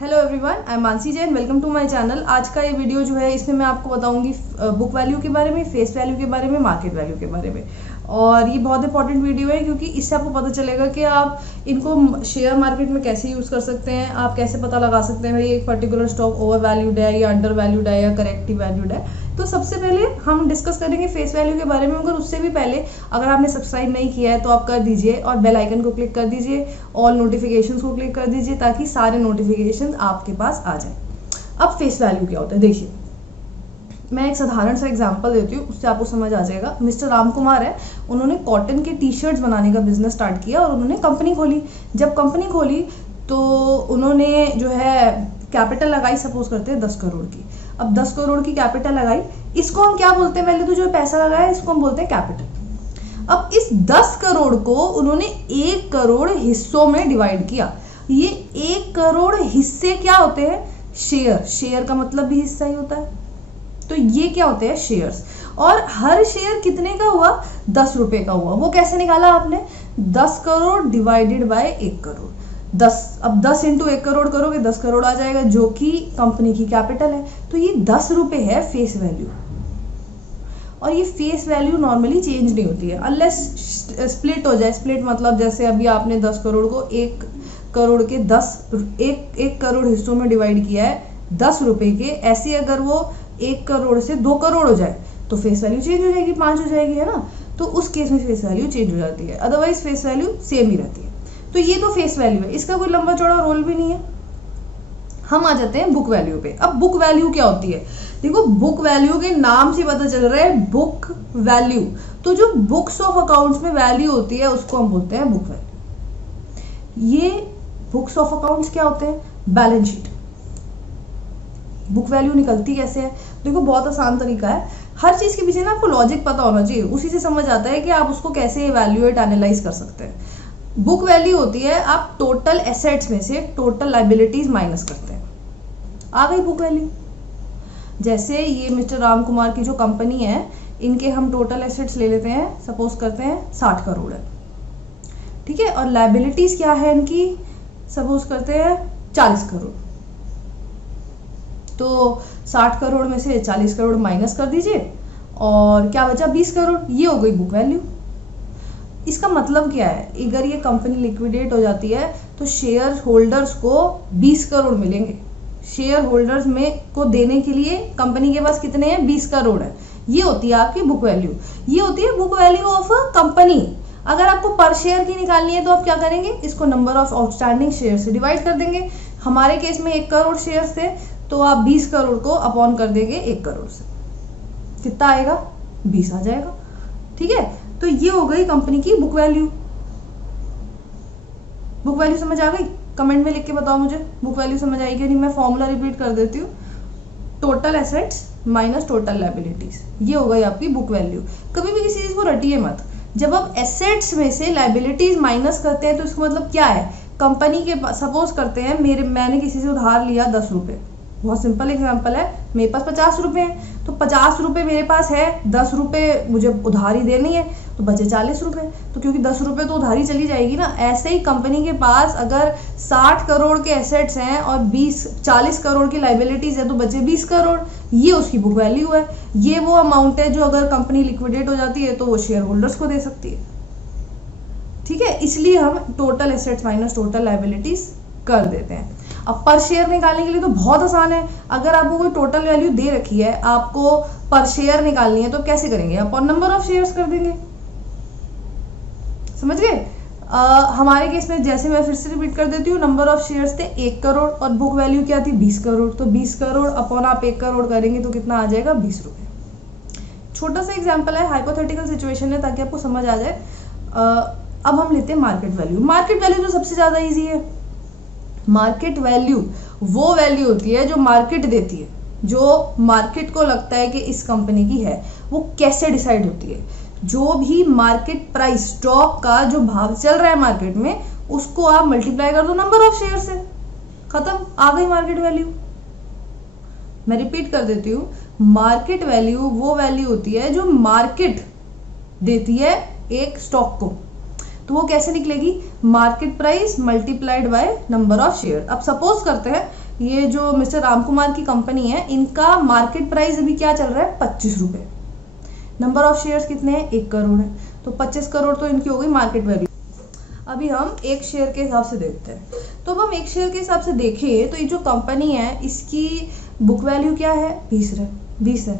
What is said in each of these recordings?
Hello everyone, I am Mansi Jain. Welcome to my channel. आज का ये वीडियो जो है इसमें मैं आपको बताऊंगी बुक वैल्यू के बारे में, फेस वैल्यू के बारे में, मार्केट वैल्यू के बारे में। और ये बहुत इंपॉर्टेंट वीडियो है क्योंकि इससे आपको पता चलेगा कि आप इनको शेयर मार्केट में कैसे यूज़ कर सकते हैं। आप कैसे पता लगा सकते हैं भाई एक पर्टिकुलर स्टॉक ओवर वैल्यूड है या अंडर वैल्यूड है या करेक्टिव वैल्यूड है। तो सबसे पहले हम डिस्कस करेंगे फेस वैल्यू के बारे में, मगर उससे भी पहले अगर आपने सब्सक्राइब नहीं किया है तो आप कर दीजिए और बेल आइकन को क्लिक कर दीजिए, ऑल नोटिफिकेशंस को क्लिक कर दीजिए ताकि सारे नोटिफिकेशंस आपके पास आ जाए। अब फेस वैल्यू क्या होता है देखिए, मैं एक साधारण सा एग्जांपल देती हूँ, उससे आपको समझ आ जाएगा। मिस्टर राम कुमार है, उन्होंने कॉटन के टी शर्ट्स बनाने का बिजनेस स्टार्ट किया और उन्होंने कंपनी खोली। जब कंपनी खोली तो उन्होंने जो है कैपिटल लगाई, सपोज करते हैं 10 करोड़ की। अब 10 करोड़ की कैपिटल लगाई, इसको हम क्या बोलते हैं, पहले तो जो पैसा लगाया इसको हम बोलते हैं कैपिटल। अब इस 10 करोड़ को उन्होंने 1 करोड़ हिस्सों में डिवाइड किया। ये 1 करोड़ हिस्से क्या होते हैं? शेयर। शेयर का मतलब भी हिस्सा ही होता है, तो ये क्या होते हैं? शेयर्स। और हर शेयर कितने का हुआ? 10 रुपए का हुआ। वो कैसे निकाला आपने? 10 करोड़ डिवाइडेड बाय 1 करोड़। 10, अब 10 इंटू 1 करोड़ करोगे 10 करोड़ आ जाएगा, जो कि कंपनी की कैपिटल है। तो ये 10 रुपए है फेस वैल्यू। और ये फेस वैल्यू नॉर्मली चेंज नहीं होती है अनलेस स्प्लिट हो जाए। स्प्लिट मतलब जैसे अभी आपने 10 करोड़ को 1 करोड़ के 1 करोड़ हिस्सों में डिवाइड किया है 10 रुपए के। ऐसे अगर वो 1 करोड़ से 2 करोड़ हो जाए तो फेस वैल्यू चेंज हो जाएगी, 5 हो जाएगी, है ना। तो उस केस में फेस वैल्यू चेंज हो जाती है, अदरवाइज फेस वैल्यू सेम ही रहती है। तो ये तो फेस वैल्यू है, इसका कोई लंबा चौड़ा रोल भी नहीं है। हम आ जाते हैं बुक वैल्यू पे। अब बुक वैल्यू क्या होती है? देखो, बुक वैल्यू के नाम से पता चल रहा है बुक वैल्यू। तो जो बुक्स ऑफ अकाउंट्स में वैल्यू होती है उसको हम बोलते हैं बुक वैल्यू। ये बुक्स ऑफ अकाउंट्स क्या होते हैं? Balance sheet. बुक वैल्यू निकलती कैसे है? देखो, बहुत आसान तरीका है। हर चीज के पीछे ना आपको लॉजिक पता होना चाहिए, उसी से समझ आता है कि आप उसको कैसे इवैल्यूएट एनालाइज कर सकते हैं। बुक वैल्यू होती है आप टोटल एसेट्स में से टोटल लाइबिलिटीज माइनस करते हैं, आ गई बुक वैल्यू। जैसे ये मिस्टर राम कुमार की जो कंपनी है, इनके हम टोटल एसेट्स ले लेते हैं, सपोज करते हैं 60 करोड़ है, ठीक है। और लाइबिलिटीज क्या है इनकी? सपोज करते हैं 40 करोड़। तो 60 करोड़ में से 40 करोड़ माइनस कर दीजिए और क्या बचा? 20 करोड़। ये हो गई बुक वैल्यू। इसका मतलब क्या है? अगर ये कंपनी लिक्विडेट हो जाती है तो शेयर होल्डर्स को 20 करोड़ मिलेंगे। शेयर होल्डर्स में को देने के लिए कंपनी के पास कितने हैं? 20 करोड़ है। ये होती है आपकी बुक वैल्यू। ये होती है book value of a company. अगर आपको पर शेयर की निकालनी है तो आप क्या करेंगे? इसको नंबर ऑफ आउटस्टैंडिंग शेयर से डिवाइड कर देंगे। हमारे केस में 1 करोड़ शेयर थे तो आप 20 करोड़ को अपॉन कर देंगे 1 करोड़ से। कितना आएगा? 20 आ जाएगा, ठीक है। तो ये हो गई कंपनी की बुक वैल्यू। बुक वैल्यू समझ आ गई? कमेंट में लिख के बताओ मुझे बुक वैल्यू समझ आई कि नहीं। मैं फॉर्मूला रिपीट कर देती हूँ, total assets minus total liabilities, ये हो गई आपकी बुक वैल्यू। कभी भी किसी चीज को रटिए मत। जब आप एसेट्स में से लाइबिलिटीज माइनस करते हैं तो इसका मतलब क्या है? कंपनी के पास, सपोज करते हैं मैंने किसी से उधार लिया 10 रुपए। बहुत सिंपल एग्जांपल है, मेरे पास 50 रुपए हैं, तो 50 रुपए मेरे पास है, 10 रुपए मुझे उधारी देनी है, तो बचे 40 रुपए। तो क्योंकि 10 रुपए तो उधारी चली जाएगी ना। ऐसे ही कंपनी के पास अगर 60 करोड़ के एसेट्स हैं और 40 करोड़ की लाइबिलिटीज है तो बचे 20 करोड़। ये उसकी बुक वैल्यू है। ये वो अमाउंट है जो अगर कंपनी लिक्विडेट हो जाती है तो वो शेयर होल्डर्स को दे सकती है, ठीक है। इसलिए हम total assets minus total liabilities कर देते हैं। अब पर शेयर निकालने के लिए तो बहुत आसान है। अगर आपको कोई टोटल वैल्यू दे रखी है, आपको पर शेयर निकालनी है, तो कैसे करेंगे? आप नंबर ऑफ शेयर्स कर देंगे, समझ गए। हमारे केस में जैसे मैं फिर से रिपीट कर देती हूँ, नंबर ऑफ शेयर्स थे 1 करोड़ और बुक वैल्यू क्या थी? 20 करोड़। तो 20 करोड़ अपॉन आप 1 करोड़ करेंगे तो कितना आ जाएगा? 20 रुपए। छोटा सा एग्जाम्पल है, हाइपोथेटिकल सिचुएशन है ताकि आपको समझ आ जाए। अब हम लेते हैं मार्केट वैल्यू। मार्केट वैल्यू तो सबसे ज्यादा ईजी है। मार्केट वैल्यू वो वैल्यू होती है जो मार्केट देती है, जो मार्केट को लगता है कि इस कंपनी की है। वो कैसे डिसाइड होती है? जो भी मार्केट प्राइस, स्टॉक का जो भाव चल रहा है मार्केट में, उसको आप मल्टीप्लाई कर दो नंबर ऑफ शेयर से, खत्म, आ गई मार्केट वैल्यू। मैं रिपीट कर देती हूँ, मार्केट वैल्यू वो वैल्यू होती है जो मार्केट देती है एक स्टॉक को। तो वो कैसे निकलेगी? Market price multiplied by number of share. अब सपोज करते हैं ये जो मिस्टर राम कुमार की कंपनी है, इनका मार्केट प्राइस अभी क्या चल रहा है, 25 रुपये। नंबर ऑफ शेयर्स कितने हैं, 1 करोड़ है, तो 25 करोड़ तो इनकी हो गई मार्केट वैल्यू। अभी हम एक शेयर के हिसाब से देखते हैं। तो अब हम एक शेयर के हिसाब से देखें तो ये जो कंपनी है इसकी बुक वैल्यू क्या है, 20 है,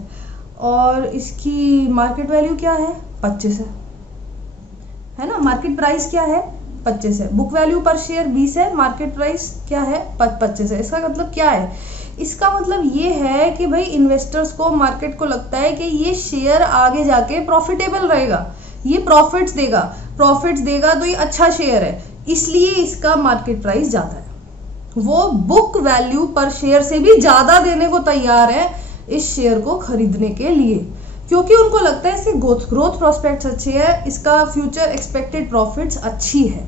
और इसकी मार्केट वैल्यू क्या है, 25 है ना। मार्केट प्राइस क्या है, 25 है, बुक वैल्यू पर शेयर 20 है, मार्केट प्राइस क्या है, 25 है। इसका मतलब क्या है, इसका मतलब ये है कि भाई इन्वेस्टर्स को, मार्केट को लगता है कि ये शेयर आगे जाके प्रॉफिटेबल रहेगा, ये प्रॉफिट्स देगा तो ये अच्छा शेयर है, इसलिए इसका मार्केट प्राइस ज्यादा है। वो बुक वैल्यू पर शेयर से भी ज्यादा देने को तैयार है इस शेयर को खरीदने के लिए, क्योंकि उनको लगता है इसके ग्रोथ प्रोस्पेक्ट्स अच्छे हैं, इसका फ्यूचर एक्सपेक्टेड प्रॉफिट्स अच्छी है।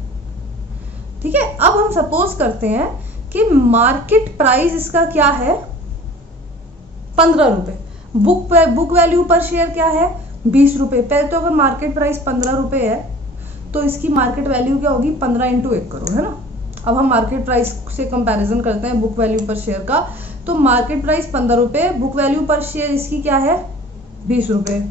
ठीक है, अब हम सपोज करते हैं कि मार्केट प्राइस इसका क्या है, 15 रुपए, बुक वैल्यू पर शेयर क्या है, 20 रुपए। पहले तो अगर मार्केट प्राइस 15 रुपए है तो इसकी मार्केट वैल्यू क्या होगी, 15 इंटू 1 करोड़, है ना। अब हम मार्केट प्राइस से कंपैरिजन करते हैं बुक वैल्यू पर शेयर का, तो मार्केट प्राइस 15 रुपए, बुक वैल्यू पर शेयर इसकी क्या है, 20 रुपए।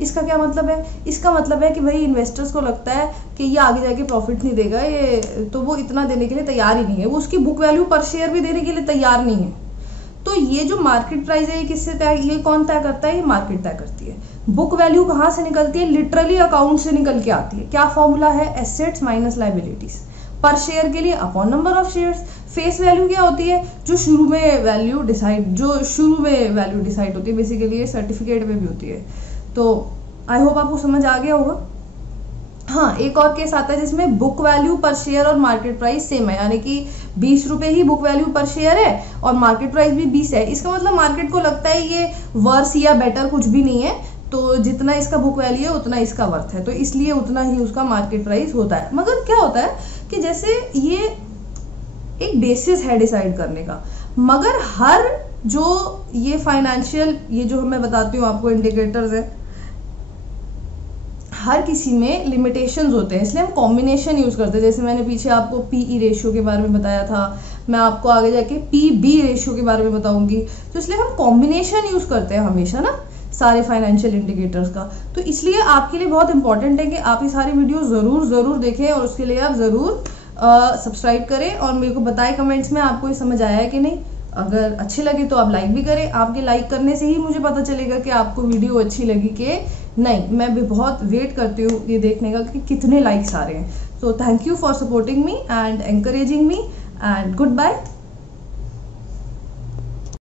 इसका क्या मतलब है, इसका मतलब है कि भाई इन्वेस्टर्स को लगता है कि ये आगे जाके प्रॉफिट नहीं देगा, ये तो वो इतना देने के लिए तैयार ही नहीं है, वो उसकी बुक वैल्यू पर शेयर भी देने के लिए तैयार नहीं है। तो ये जो मार्केट प्राइस है ये किससे तय, ये कौन तय करता है, ये मार्केट तय करती है। बुक वैल्यू कहाँ से निकलती है, लिटरली अकाउंट से निकल के आती है। क्या फॉर्मूला है, एसेट्स माइनस लायबिलिटीज पर शेयर के लिए upon number of shares. Face value क्या होती है, जो शुरू में वैल्यू डिसाइड होती है, बेसिकली ये सर्टिफिकेट में भी होती है। तो आई होप आपको समझ आ गया होगा। हाँ, एक और केस आता है जिसमें बुक वैल्यू पर शेयर और मार्केट प्राइस सेम है, यानी कि 20 रुपए ही बुक वैल्यू पर शेयर है और मार्केट प्राइस भी 20 है। इसका मतलब मार्केट को लगता है ये वर्स या बेटर कुछ भी नहीं है, तो जितना इसका बुक वैल्यू है उतना इसका वर्थ है, तो इसलिए उतना ही उसका मार्केट प्राइस होता है। मगर क्या होता है कि जैसे ये एक बेसिस है डिसाइड करने का, मगर हर जो ये फाइनेंशियल, ये जो मैं बताती हूँ आपको इंडिकेटर्स है, हर किसी में लिमिटेशंस होते हैं, इसलिए हम कॉम्बिनेशन यूज करते हैं। जैसे मैंने पीछे आपको पीई रेशियो के बारे में बताया था, मैं आपको आगे जाके पीबी रेशियो के बारे में बताऊंगी, तो इसलिए हम कॉम्बिनेशन यूज करते हैं हमेशा ना सारे फाइनेंशियल इंडिकेटर्स का। तो इसलिए आपके लिए बहुत इंपॉर्टेंट है कि आप ये सारी वीडियो जरूर देखें, और उसके लिए आप जरूर सब्सक्राइब करें और मेरे को बताएं कमेंट्स में आपको ये समझ आया है कि नहीं। अगर अच्छे लगे तो आप लाइक भी करें, आपके लाइक करने से ही मुझे पता चलेगा कि आपको वीडियो अच्छी लगी कि नहीं। मैं भी बहुत वेट करती हूँ ये देखने का कि कितने लाइक्स आ रहे हैं। So thank you for supporting me and encouraging me, and good bye.